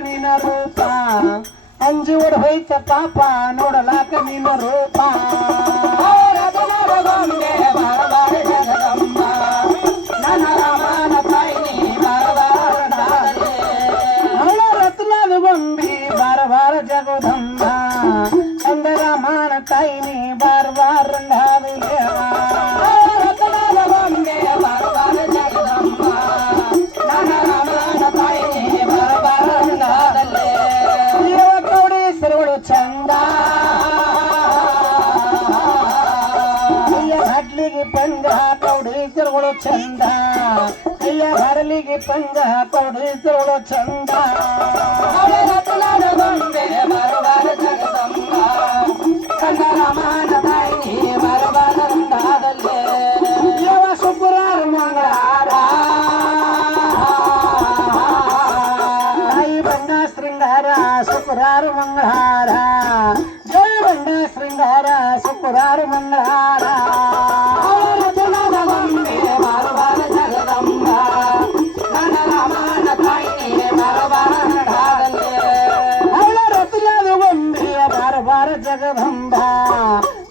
ನಿನ್ನ ರೂಪ ಅಂಜಿ ಓಡ್ ಹೋಯ್ತ ಪಾಪ ನೋಡಲಾಕ ನಿನ್ನ ರೂಪ ನನ್ನ ರಾಮನ ತಾಯಿ ನೀ ರತ್ನಾದ ಗೊಂಬಿ ಬಾರ ಬಾರ ಜಗದಂಬ ಅಂದ ರಾಮನ ತಾಯಿ ನೀ ಬಾರ ಬಾರ ರಂಗಾದುಲೆ ರತ್ನಾದ ಗೊಂಬೆ ಬಾರ ಜಗದಂಬ ನನ್ನ ರಾಮನ ತಾಯಿ ನೀ ಬಾರ ರಂಗಾದಲ್ಲೇ ಕೌಡೇಶ್ವರಗಳು ಚಂದ ಹಡ್ಲಿಗೆ ಪಂಗ ಕೌಡೇಶ್ವರಗಳು ಚಂದ ಅಯ್ಯ ಹರಲಿಗೆ ಪಂಗ ಕೌಡೇಶ್ವರಗಳು ಚಂದ ರತ್ನಾದ ಗೊಂಬೆ ಬಾರ ಜಗದಂಬ ನನ್ನ ರಾಮನ ತಾಯಿ ನೀ ಬಾರ ರಂಗಾದಲ್ಲೇ ಯಾವ ಶುಕ್ರವಾರ ಮಂಗಳವಾರ ತಾಯಿ ಬಣ್ಣ ಶೃಂಗಾರ ಶುಕ್ರವಾರ ಮಂಗಳವಾರ ಜಯ ಬಣ್ಣ ಶೃಂಗಾರ ಶುಕ್ರವಾರ ಮಂಗಳವಾರ ರತ್ನಾದ ಗೊಂಬೆ ಬಾರ ಜಗದಂಬ ನನ್ನ ರಾಮನ ತಾಯಿ ನೀ ಬಾರ ರಂಗಾದಲ್ಲೇ ಅವಳ ರತ್ನಾದ ಗೊಂಬೆಯ ಬಾರ ಬಾರ ಜಗದಂಬ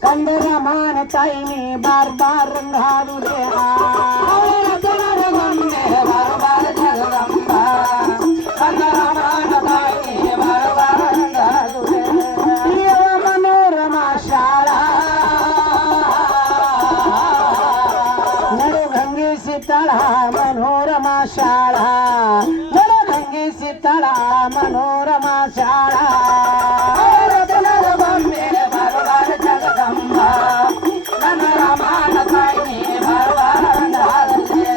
ಕಂದ ರಾಮನ ತಾಯಿ ನೀ ಬಾರ್ ಬಾರ್ ರಂಗಾದುಲೆ ರತ್ನಾದ ಗೊಂಬೆ ಬಾರ ಜಗದಂಬ ನನ್ನ ರಾಮನ ತಾಯಿ ನೀ ಬಾರ ರಂಗಾದಲ್ಲೇ ಪ್ರಿಯವ ಮನೋರಮ ಶಾಲಾ ನಡುಗಂಗೆ ಸಿತಳ ಮನೋರಮ ಶಾಲಾ ನಡುಗಂಗೆ ಸಿತಳ ಮನೋರಮ ಶಾಲಾ ರತ್ನಾದ ಗೊಂಬೆ ಬಾರ ಜಗದಂಬ ನನ್ನ ರಾಮನ ತಾಯಿ ನೀ ಬಾರ ರಂಗಾದಲ್ಲೇ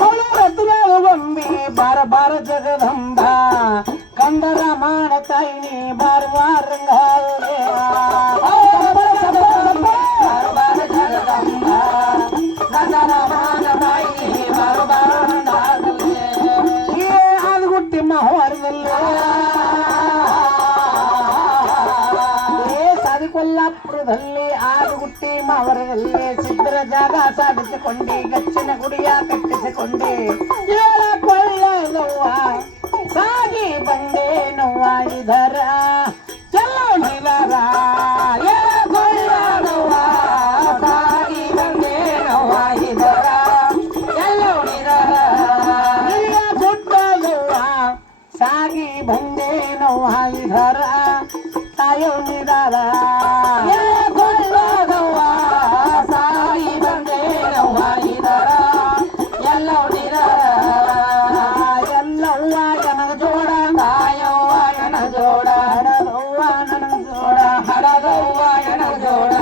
ಅವಳ ರತ್ನಾದ ಗೊಂಬಿ ಬಾರ ಬಾರ ಜಗದಂಬ ಕಂದ ರಾಮನ ತಾಯಿ ನೀ ಬಾರ ಬಾರ ರಂಗಾದುಲೆ ಬಾರ ಜಗದಂಬ ನನ್ನ ರಾಮನ ತಾಯಿ ನೀ ಬಾರ ರಂಗಾದಲ್ಲೇ ಏ ಆಲಗುಟ್ಟಿ ಮಹೋರದಲ್ಲಿ ಕೊಲ್ಲಾಪುರದಲ್ಲಿ ಆಲಗುಟ್ಟಿ ಮಾವರದಲ್ಲಿ ಸಿದ್ಧರ ಜಾಗ ಸಾಧಿಸಿಕೊಂಡಿ ಗಚ್ಚಿನ ಗುಡಿಯ ಕಟ್ಟಿಸಿಕೊಂಡಿ ಏಳ ಕೊಳ್ಳದವ್ವ ಸಾಗಿ ಬಂದೆ ನೋವ ಇದರ ಎಲ್ಲ ನಿಲರ ಏಳ ಕೊಳ್ಳದವ್ವ ಸಾಗಿ ಬಂದೆ ನೋವ ಇದರ ಎಲ್ಲೋ ನಿರರ ನಿಲ್ಲ ಗುಡ್ಡದವ್ವ ಸಾಗಿ ಬಂದೆ ನೋವ ಇದರ ತಾಯೋ ನಿದಾರ ಏಳ ಕೊಳ್ಳದವ್ವ ಸಾಗಿ ಬಂದೆ ನೋವ ಇದರ ಎಲ್ಲೋ ನಿರರ ಎಲ್ಲವ್ವ ನನಗ ಜೋಡ ತಾಯವ್ವ ಎನ ಜೋಡ ಹಡದವ್ವ ನನಗ ಜೋಡ ಹಡದವ್ವ ಎನ ಜೋಡ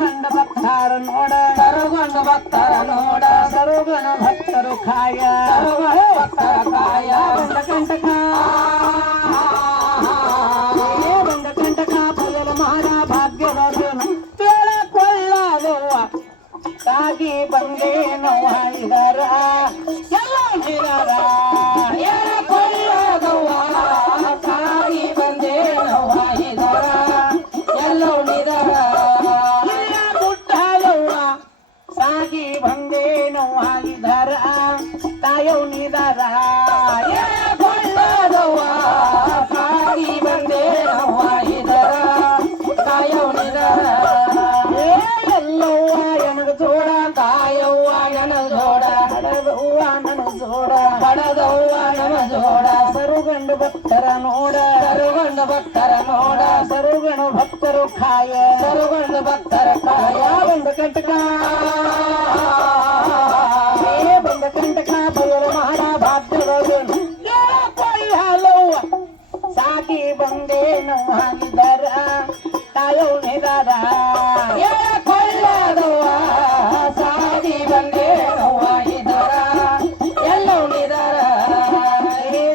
ಕಂಡ ಭಕ್ತಾರ ನೋಡ ಕರುಗೊಂಡು ಭಕ್ತರ ನೋಡ ಸರುಗಣ ಭಕ್ತರು ಖಾಯ ಕರುಗಳು ಭಕ್ತರ ಕಾಯ ಬಂದ ಕಂಟಕ ಬಂದ ಕಂಟಕ ಬಯಲು ಮಾಡ ಭಾಗ್ಯದವನು ತೇಳ ಕೊಳ್ಳದವ್ವ ಸಾಗಿ ಬಂದೆ ನೋವ ಇದರ ಎಲ್ಲ ನಿರರ ಏಳ ಕೊಳ್ಳದವ್ವ ಸಾಗಿ ಬಂದೆ ನೋವ ಇದರ ಎಲ್ಲೋ ನಿರರ ಇಲ್ಲ ಗುಡ್ಡದವ್ವ ಸಾಗಿ ಬಂದೆ ನೋವ ಇದರ ತಾಯೋ ನಿದರ ಏಳ ಕೊಳ್ಳದವ್ವ ಸಾಗಿ ಬಂದೆ ನೋವ ಇದರ ತಾಯೋ ನಿರರ ಎಲ್ಲವ್ವ ಎನಗ ಜೋಡ ತಾಯವ್ವ ಎನ ಜೋಡ ಹಡದವ್ವ ನನ್ನ ಜೋಡ ಹಡದವ್ವ ನನ ಜೋಡ ಸರುಗಂಡು ಭಕ್ತರ ನೋಡ ಕರುಗೊಂಡು ಭಕ್ತರ ನೋಡ ಸರುಗಣ ಭಕ್ತರು ಖಾಯ ಕರುಗೊಂಡು ಭಕ್ತರ ಕಾಯ ಬಂದ ಕಂಟಕ ಬಂದ ಕಂಟಕ ಬಯಲು ಮಾಡ ಭಾಗ್ಯದವನು ಕೊಳ್ಳಲವ್ವ ಸಾಗಿ ಬಂದೆ ನೋವಾಗಿದರ ತಾಯೋ ನಿದಾರ ಏಳ ಕೊಳ್ಳದವ್ವ ಸಾಗಿ ಬಂದೆ ನೋವ ಇದರ ಎಲ್ಲೋ ನಿರರ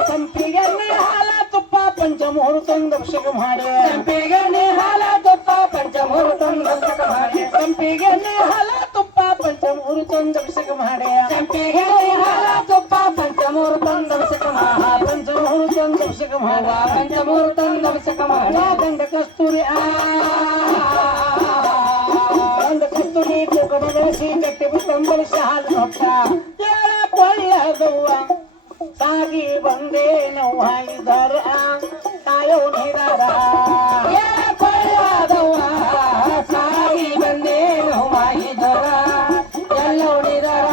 ಸಂಪಿಗೆ ಹಾಲ ತುಪ್ಪ ಪಂಚಮುಹೂರ್ತಂದ ಅಭಿಷೇಕ ಮಾಡಿ ಸಂಪಿಗೆ ಹಾಲ ತುಪ್ಪ ಪಂಚಮೂರ್ತಂದ ಅಭಿಷೇಕ ಮಾಡಿ ಸಂಪಿಗೆ ಹಾಲ ತುಪ್ಪ ಪಂಚಮುಹೂರ್ತಂದ ಅಭಿಷೇಕ ಮಾಡಿ ಸಂಪಿಗೆ ಹಾಲ ತುಪ್ಪ ಪಂಚಮೂರ್ತಂದ ಅಭಿಷೇಕ ಮಾಡಿ ಪಂಚಮುಹೂರ್ತಂದ ಅಭಿಷೇಕ ಮಾಡ ಪಂಚಮೂರ್ತಂದ ಅಭಿಷೇಕ ಮಾಡಿ ಗಂಡ ಕಸ್ತೂರಿ ಗಂಡ ಕಸ್ತೂರಿ ತುಕದ ಬೆಳೆಸಿ ಕಟ್ಟಿ ತಂಬಲಿಸಿ ಹಾಲು ಹೊಟ್ಟ ಕೊಳ್ಳದವ್ವ ಸಾಗಿ ಬಂದೆ ನೋವಾಯಿದರ ಕಾಯೋ ನಿದರ ಕೊಳ್ಳದವ್ವ ಸಾಗಿ ಬಂದೆ ನೋವಾಯಿದರ ಎಲ್ಲೋಡಿದರ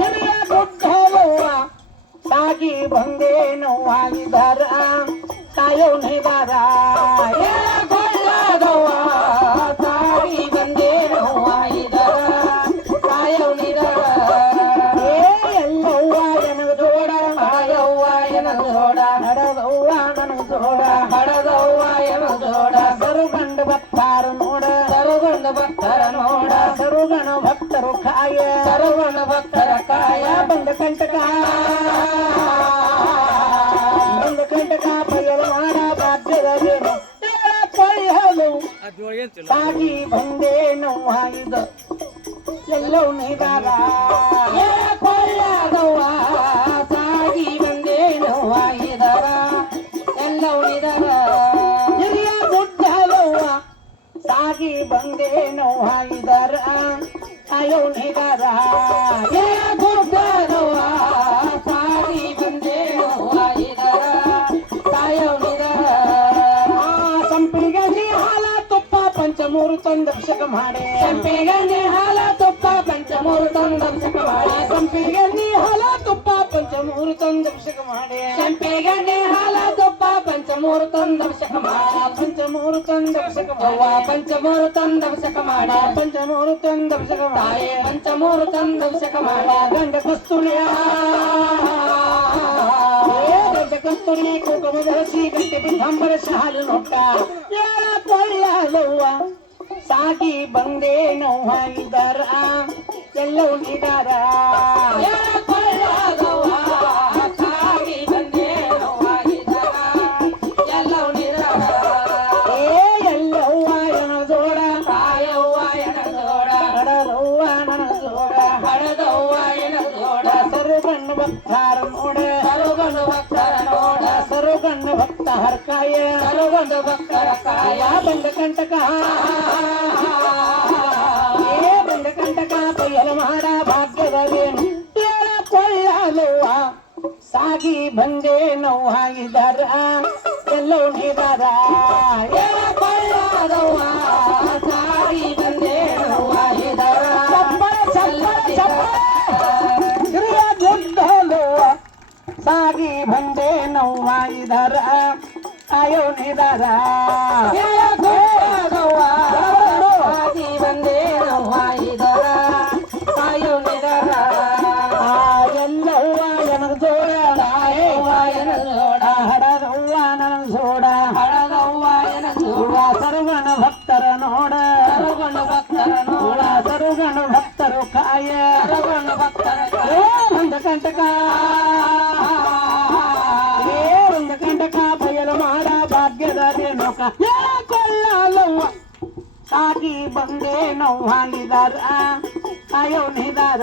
ಹಿರಿಯ ಗುಡ್ಡದವ್ವ ಸಾಗಿ ಬಂದೆ ನೋವಾಯಿದರ ಕಾಯೋ ನಿದರ ಕೊಳ್ಳದವ್ವ ಸಾಗಿ ಬಂದೆ ನೋವಾಯಿದರ ಕಾಯೋನಿದರ ಎಲ್ಲವ್ವ ಎನಗ ಜೋಡ ಕಾಯವ್ವ ಎನದೋಡ ನಡೆದವ್ವ ನನಗ ಜೋಡ ಹಡದವ್ವ ಎನದೋಡ ಸರುಗಂಡ ಭಕ್ತಾರ ನೋಡ ಸರುಗೊಂಡ ಭಕ್ತರ ನೋಡ ಸರುಗಣ ಭಕ್ತರು ಕಾಯ ಸರುಗೊಂಡ ಭಕ್ತರ ಕಾಯ ಬಂದ ಕಂಟಕ ಬಂದ ಕಂಟಕ ಬಯಲು ಮಾಡ ಬಾಧ್ಯದೇನು ಕೊಯ್ಯಲು ಸಾಗಿ ಬಂದೆ ನೋವಾಯಿದ ಎಲ್ಲೋ ನಿದಾರ ಕೊಳ್ಳದವ್ವ ಸಾಗಿ ಬಂದೆ ನೋವಾಯಿದರ ಎಲ್ಲೋಡಿದರ ಹಿರಿಯ ಗುಡ್ಡಲವ್ವ ಸಾಗಿ ಬಂದೆ ನೋವಾಯಿದರ ಅಯೋ ನಿದಾರ ಗುಡ್ಡದವ್ವ ಸಾಗಿ ಬಂದೆ ನೋವಾಯಿದರ ಕಾಯೋನಿದರ ಸಂಪಿಗೆ ಹಾಲ ತುಪ್ಪ ಪಂಚಮೂರು ತಂದರ್ಶಕ ಮಾಡೆ ಸಂಪಿಗೆ ಹಾಲ ತುಪ್ಪ ಪಂಚಮೂರು ತಂದರ್ಶಕ ಮಾಡಿ ಸಂಪಿಗೆ ಹಾಲ ತುಪ್ಪ ಪಂಚಮೂರು ತಂದರ್ಶಕ ಮಾಡೆ ಸಂಪಿಗೆ ಹಾಲ ತುಪ್ಪ ಪಂಚಮೂರು ತಂದರ್ಶಕ ಮಾಡ ಪಂಚಮೂರು ತಂದರ್ಶಕ ಅವ್ವ ಪಂಚಮೂರು ತಂದರ್ಶಕ ಮಾಡ ಪಂಚಮೂರು ತಂದರ್ಶಕ ತಾಯಿ ಪಂಚಮೂರು ತಂದರ್ಶಕ ಮಾಡ ಗಂಡ ಕಸ್ತೂರಿಯ ಗಂಡ ಕಸ್ತೂರಿ ಕುಂಕುಮ ಧರಿಸಿ ಗಂಟೆ ಬಿಂಬರ ಶಾಲು ನೋಟ ಕೊಳ್ಳಲವ್ವ ಸಾಗಿ ಬಂದೆ ನೋವಾಯಿದರ ಎಲ್ಲೋ ನಿದಾರ ಕೊಳ್ಳದವ್ವ ಸಾಗಿ ಬಂದೆ ನೋವಾಗಿದರ ಎಲ್ಲೋಡಿದರ ಎಲ್ಲವ್ವ ಎನ ಜೋಡ ಕಾಯವ್ವ ಎನದೋಡ ಹಡದವ್ವ ನನ್ನ ಜೋಡ ಹಡದವ್ವ ಎನದೋಡ ಸರುಗಣ್ಣ ಭಕ್ತಾರ ನೋಡ ಸರುಗೊಂಡ ಭಕ್ತರ ನೋಡ ಸರುಗಣ್ಣ ಭಕ್ತ ಹರ್ಕಾಯ ಸರುಗೊಂಡ ಭಕ್ತರ ಕಾಯ ಬಂದ ಕಂಟಕ ಬಂದ ಕಂಟಕ ಬಯಲು ಮಾಡ ಭಾಗ್ಯದೇನು ಕೊಳ್ಳಲವ್ವ ಸಾಗಿ ಬಂದೆ ನೋವಾಯಿದರ ಎಲ್ಲೋ ನಿದಾರ ಕೊಳ್ಳದವ್ವ ಸಾಗಿ ಬಂದೆ ನೋವಾಗಿದರ ಹಿರಿಯ ಗುಡ್ಡಲವ್ವ ಸಾಗಿ ಬಂದೆ ನೋವಾಯಿದರ ಅಯೋ ನಿದಾರ ಕೊಳ್ಳದವ್ವ ಸಾಗಿ ಬಂದೆ ನೋವಾಗಿದರ ಕಾಯೋನಿದರ ಎಲ್ಲವ್ವ ಎನಗ ಜೋಡ ಕಾಯವ್ವ ಎನದೋಡ ಹಡದವ್ವ ನನಗ ಜೋಡ ಹಡದವ್ವ ಎನದೋಡ ಸರುಗಣ ಭಕ್ತರ ನೋಡ ಸರುಗೊಂಡ ಭಕ್ತರ ನೋಡ ಸರುಗಣ ಭಕ್ತರು ಕಾಯ ಸರುಗೊಂಡ ಭಕ್ತರ ಕಾಯ ಒಂದು ಕಂಟಕ ಒಂದು ಕಂಟಕ ಬಯಲು ಮಾಡ ಭಾಗ್ಯದ ರೇಣುಕ ಕೊಳ್ಳಲವ್ವ ಸಾಗಿ ಬಂದೆ ನೋವಾಗಿದಾರ ಅಯೋ ನಿದಾರ